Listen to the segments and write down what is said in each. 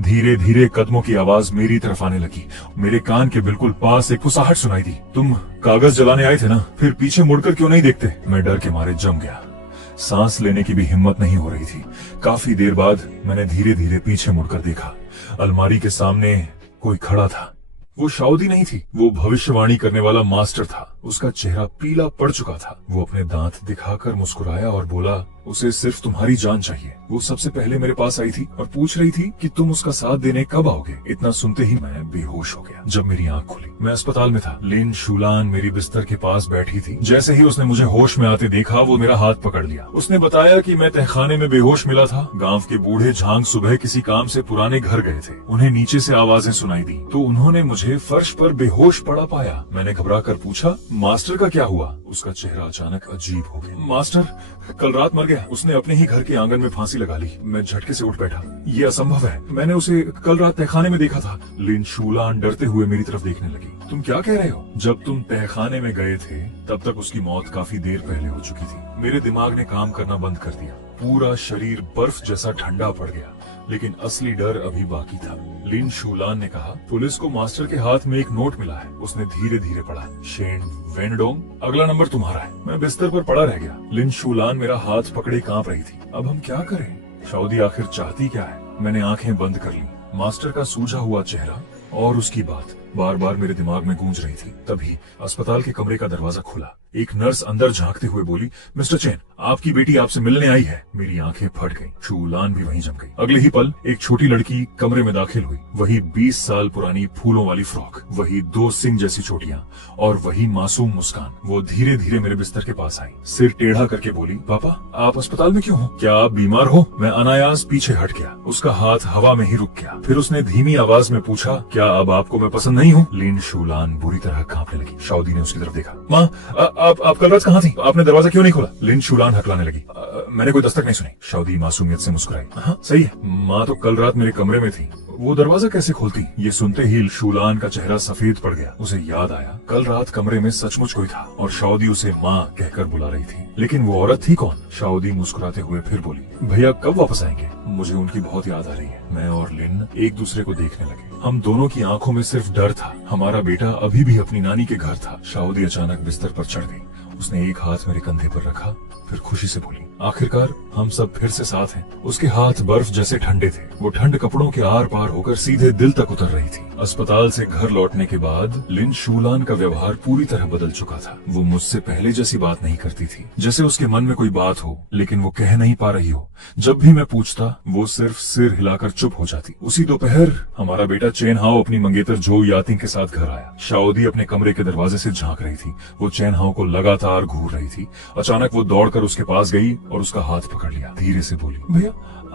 धीरे धीरे कदमों की आवाज मेरी तरफ आने लगी। मेरे कान के बिल्कुल पास एक फुसाहट सुनाई दी। तुम कागज जलाने आए थे ना, फिर पीछे मुड़कर क्यों नहीं देखते? मैं डर के मारे जम गया। सांस लेने की भी हिम्मत नहीं हो रही थी। काफी देर बाद मैंने धीरे धीरे पीछे मुड़कर देखा। अलमारी के सामने कोई खड़ा था। वो शाउदी नहीं थी, वो भविष्यवाणी करने वाला मास्टर था। उसका चेहरा पीला पड़ चुका था। वो अपने दांत दिखाकर मुस्कुराया और बोला, उसे सिर्फ तुम्हारी जान चाहिए। वो सबसे पहले मेरे पास आई थी और पूछ रही थी कि तुम उसका साथ देने कब आओगे। इतना सुनते ही मैं बेहोश हो गया। जब मेरी आंख खुली, मैं अस्पताल में था। लिन शूलान मेरी बिस्तर के पास बैठी थी। जैसे ही उसने मुझे होश में आते देखा, वो मेरा हाथ पकड़ लिया। उसने बताया कि मैं तहखाने में बेहोश मिला था। गांव के बूढ़े झांग सुबह किसी काम से पुराने घर गए थे। उन्हें नीचे से आवाजें सुनाई दी, तो उन्होंने मुझे फर्श पर बेहोश पड़ा पाया। मैंने घबरा कर पूछा, मास्टर का क्या हुआ? उसका चेहरा अचानक अजीब हो गया। मास्टर कल रात मर गया। उसने अपने ही घर के आंगन में फांसी लगा ली। मैं झटके से उठ बैठा। ये असंभव है, मैंने उसे कल रात तहखाने में देखा था। लिन शूलान डरते हुए मेरी तरफ देखने लगी। तुम क्या कह रहे हो? जब तुम तहखाने में गए थे तब तक उसकी मौत काफी देर पहले हो चुकी थी। मेरे दिमाग ने काम करना बंद कर दिया। पूरा शरीर बर्फ जैसा ठंडा पड़ गया, लेकिन असली डर अभी बाकी था। लिन शूलान ने कहा, पुलिस को मास्टर के हाथ में एक नोट मिला है। उसने धीरे धीरे पढ़ा, शेन वेनडोंग, अगला नंबर तुम्हारा है। मैं बिस्तर पर पड़ा रह गया। लिन शूलान मेरा हाथ पकड़े कांप रही थी। अब हम क्या करें? शाउदी आखिर चाहती क्या है? मैंने आंखें बंद कर ली। मास्टर का सूझा हुआ चेहरा और उसकी बात बार बार मेरे दिमाग में गूंज रही थी। तभी अस्पताल के कमरे का दरवाजा खुला। एक नर्स अंदर झांकते हुए बोली, मिस्टर चेन, आपकी बेटी आपसे मिलने आई है। मेरी आंखें फट गईं। शूलान भी वहीं जम गई। अगले ही पल एक छोटी लड़की कमरे में दाखिल हुई। वही 20 साल पुरानी फूलों वाली फ्रॉक, वही 2 सिंह जैसी चोटियां और वही मासूम मुस्कान। वो धीरे धीरे मेरे बिस्तर के पास आई, सिर टेढ़ा करके बोली, पापा आप अस्पताल में क्यों हो? क्या आप बीमार हो? मैं अनायास पीछे हट गया। उसका हाथ हवा में ही रुक गया। फिर उसने धीमी आवाज में पूछा, क्या अब आपको मैं पसंद नहीं हूँ? लिन शूलान बुरी तरह कांपने लगी। शाउदी ने उसकी तरफ देखा। माँ, आप कल रात कहाँ थी? आपने दरवाजा क्यों नहीं खोला? लिन शूलान हकलाने लगी। मैंने कोई दस्तक नहीं सुनी। शाउदी मासूमियत से मुस्कुराई। हाँ सही है, माँ तो कल रात मेरे कमरे में थी। वो दरवाजा कैसे खोलती? ये सुनते ही शूलान का चेहरा सफेद पड़ गया। उसे याद आया, कल रात कमरे में सचमुच कोई था और शाउदी उसे माँ कहकर बुला रही थी। लेकिन वो औरत थी कौन? शाउदी मुस्कुराते हुए फिर बोली, भैया कब वापस आएंगे? मुझे उनकी बहुत याद आ रही है। मैं और लिन एक दूसरे को देखने लगे। हम दोनों की आंखों में सिर्फ डर था। हमारा बेटा अभी भी अपनी नानी के घर था। शाउदी अचानक बिस्तर पर चढ़ गई। उसने एक हाथ मेरे कंधे पर रखा, फिर खुशी से बोली, आखिरकार हम सब फिर से साथ हैं। उसके हाथ बर्फ जैसे ठंडे थे। वो ठंड कपड़ों के आर पार होकर सीधे दिल तक उतर रही थी। अस्पताल से घर लौटने के बाद लिन शूलान का व्यवहार पूरी तरह बदल चुका था। वो मुझसे पहले जैसी बात नहीं करती थी, जैसे उसके मन में कोई बात हो लेकिन वो कह नहीं पा रही हो। जब भी मैं पूछता, वो सिर्फ सिर हिलाकर चुप हो जाती। उसी दोपहर हमारा बेटा चेन हाओ अपनी मंगेतर जो यातिंग के साथ घर आया। शाउदी अपने कमरे के दरवाजे से झांक रही थी। वो चेन हाओ को लगातार घूर रही थी। अचानक वो दौड़कर उसके पास गई और उसका हाथ पकड़ लिया। धीरे से बोली, भैया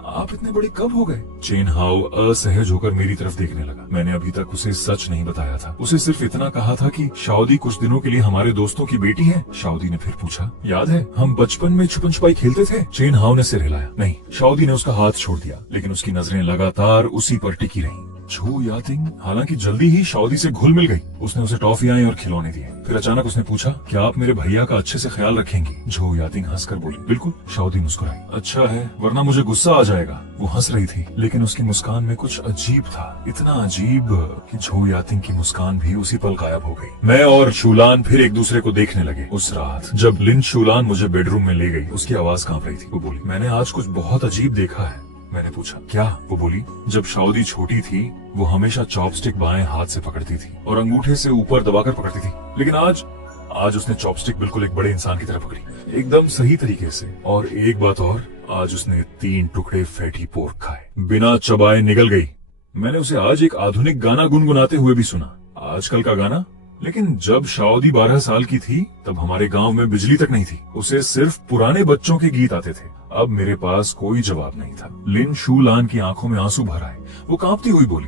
आप इतने बड़े कब हो गए? चेन हाओ असहज होकर मेरी तरफ देखने लगा। मैंने अभी तक उसे सच नहीं बताया था। उसे सिर्फ इतना कहा था कि शाउदी कुछ दिनों के लिए हमारे दोस्तों की बेटी है। शाउदी ने फिर पूछा, याद है हम बचपन में छुपन छुपाई खेलते थे? चेन हाओ ने सिर हिलाया। नहीं। शाउदी ने उसका हाथ छोड़ दिया, लेकिन उसकी नजरें लगातार उसी पर टिकी रहीं। जो यातिंग हालांकि जल्दी ही शाउदी से घुल मिल गई। उसने उसे टॉफियां और खिलौने दिए। फिर अचानक उसने पूछा, क्या आप मेरे भैया का अच्छे से ख्याल रखेंगी? जो यातिंग हंसकर बोली, बिल्कुल। शाउदी मुस्कुराई। अच्छा है, वरना मुझे गुस्सा आ जाएगा। वो हंस रही थी, लेकिन उसकी मुस्कान में कुछ अजीब था। इतना अजीब कि जो यातिंग की मुस्कान भी उसी पल गायब हो गई। मैं और शूलान फिर एक दूसरे को देखने लगे। उस रात जब लिन शूलान मुझे बेडरूम में ले गई, उसकी आवाज कांप रही थी। वो बोली, मैंने आज कुछ बहुत अजीब देखा है। मैंने पूछा, क्या? वो बोली, जब शाउदी छोटी थी वो हमेशा चॉपस्टिक बाएं हाथ से पकड़ती थी और अंगूठे से ऊपर दबाकर पकड़ती थी, लेकिन आज उसने चॉपस्टिक बिल्कुल एक बड़े इंसान की तरह पकड़ी, एकदम सही तरीके से। और एक बात और, आज उसने 3 टुकड़े फैटी पोर्क खाए, बिना चबाए निगल गई। मैंने उसे आज एक आधुनिक गाना गुनगुनाते हुए भी सुना, आजकल का गाना। लेकिन जब शाउदी 12 साल की थी तब हमारे गांव में बिजली तक नहीं थी। उसे सिर्फ पुराने बच्चों के गीत आते थे। अब मेरे पास कोई जवाब नहीं था। लिन शूलान की आंखों में आंसू भर आए। वो कांपती हुई बोली,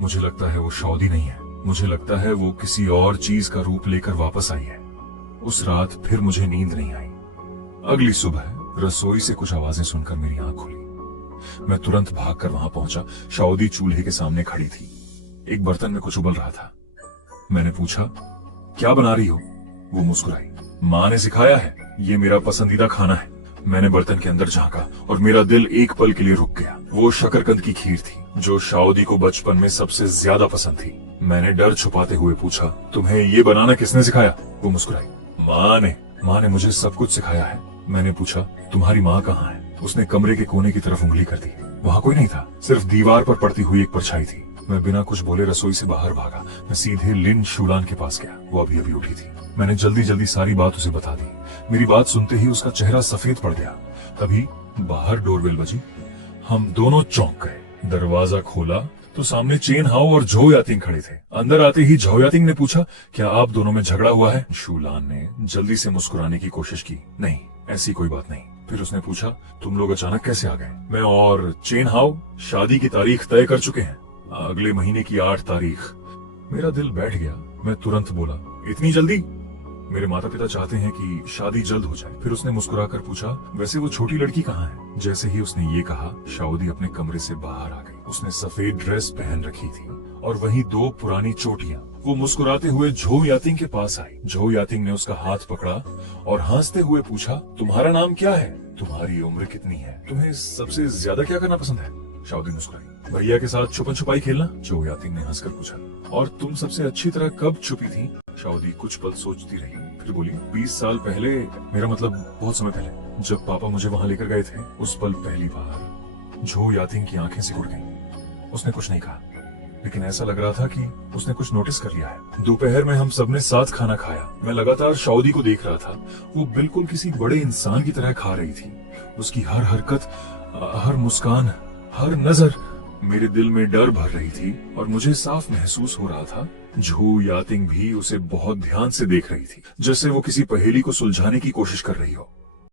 मुझे लगता है वो शाउदी नहीं है। मुझे लगता है वो किसी और चीज का रूप लेकर वापस आई है। उस रात फिर मुझे नींद नहीं आई। अगली सुबह रसोई से कुछ आवाजें सुनकर मेरी आंख खुली। मैं तुरंत भागकर वहां पहुंचा। शाउदी चूल्हे के सामने खड़ी थी। एक बर्तन में कुछ उबल रहा था। मैंने पूछा, क्या बना रही हो? वो मुस्कुराई। माँ ने सिखाया है, ये मेरा पसंदीदा खाना है। मैंने बर्तन के अंदर झांका और मेरा दिल एक पल के लिए रुक गया। वो शकरकंद की खीर थी जो शाओदी को बचपन में सबसे ज्यादा पसंद थी। मैंने डर छुपाते हुए पूछा, तुम्हें ये बनाना किसने सिखाया? वो मुस्कुराई, माँ ने मुझे सब कुछ सिखाया है। मैंने पूछा, तुम्हारी माँ कहाँ है? उसने कमरे के कोने की तरफ उंगली कर दी। वहाँ कोई नहीं था, सिर्फ दीवार पर पड़ती हुई एक परछाई थी। मैं बिना कुछ बोले रसोई से बाहर भागा। मैं सीधे लिन शूलान के पास गया। वो अभी अभी उठी थी। मैंने जल्दी जल्दी सारी बात उसे बता दी। मेरी बात सुनते ही उसका चेहरा सफेद पड़ गया। तभी बाहर डोरबेल बजी। हम दोनों चौंक गए। दरवाजा खोला तो सामने चेन हाओ और झो यातिंग खड़े थे। अंदर आते ही झो यातिंग ने पूछा, क्या आप दोनों में झगड़ा हुआ है? शूलान ने जल्दी से मुस्कुराने की कोशिश की। नहीं, ऐसी कोई बात नहीं। फिर उसने पूछा, तुम लोग अचानक कैसे आ गए? मैं और चेन हाओ शादी की तारीख तय कर चुके हैं, अगले महीने की 8 तारीख। मेरा दिल बैठ गया। मैं तुरंत बोला, इतनी जल्दी? मेरे माता पिता चाहते हैं कि शादी जल्द हो जाए। फिर उसने मुस्कुराकर पूछा, वैसे वो छोटी लड़की कहाँ है? जैसे ही उसने ये कहा, शाओदी अपने कमरे से बाहर आ गई। उसने सफेद ड्रेस पहन रखी थी और वहीं 2 पुरानी चोटियां। वो मुस्कुराते हुए झो यातिंग के पास आई। झो यातिंग ने उसका हाथ पकड़ा और हंसते हुए पूछा, तुम्हारा नाम क्या है? तुम्हारी उम्र कितनी है? तुम्हें सबसे ज्यादा क्या करना पसंद है? शाओदी मुस्कुराई। भैया के साथ छुपन छुपाई खेलना? झो यातिंग ने हंसकर पूछा। और तुम सबसे अच्छी तरह कब छुपी थी? शाओदी कुछ पल सोचती रही, फिर बोली, 20 साल पहले, मेरा मतलब बहुत समय पहले, जब पापा मुझे वहाँ लेकर गए थे। उस पल पहली बार झो यातिंग की आंखें सिकुड़ गईं। उसने कुछ नहीं कहा, लेकिन ऐसा लग रहा था कि उसने कुछ नोटिस कर लिया है। दोपहर में हम सबने साथ खाना खाया। मैं लगातार शाओदी को देख रहा था। वो बिल्कुल किसी बड़े इंसान की तरह खा रही थी। उसकी हर हरकत, हर मुस्कान, हर नजर मेरे दिल में डर भर रही थी और मुझे साफ महसूस हो रहा था झो यातिंग भी उसे बहुत ध्यान से देख रही थी, जैसे वो किसी पहेली को सुलझाने की कोशिश कर रही हो।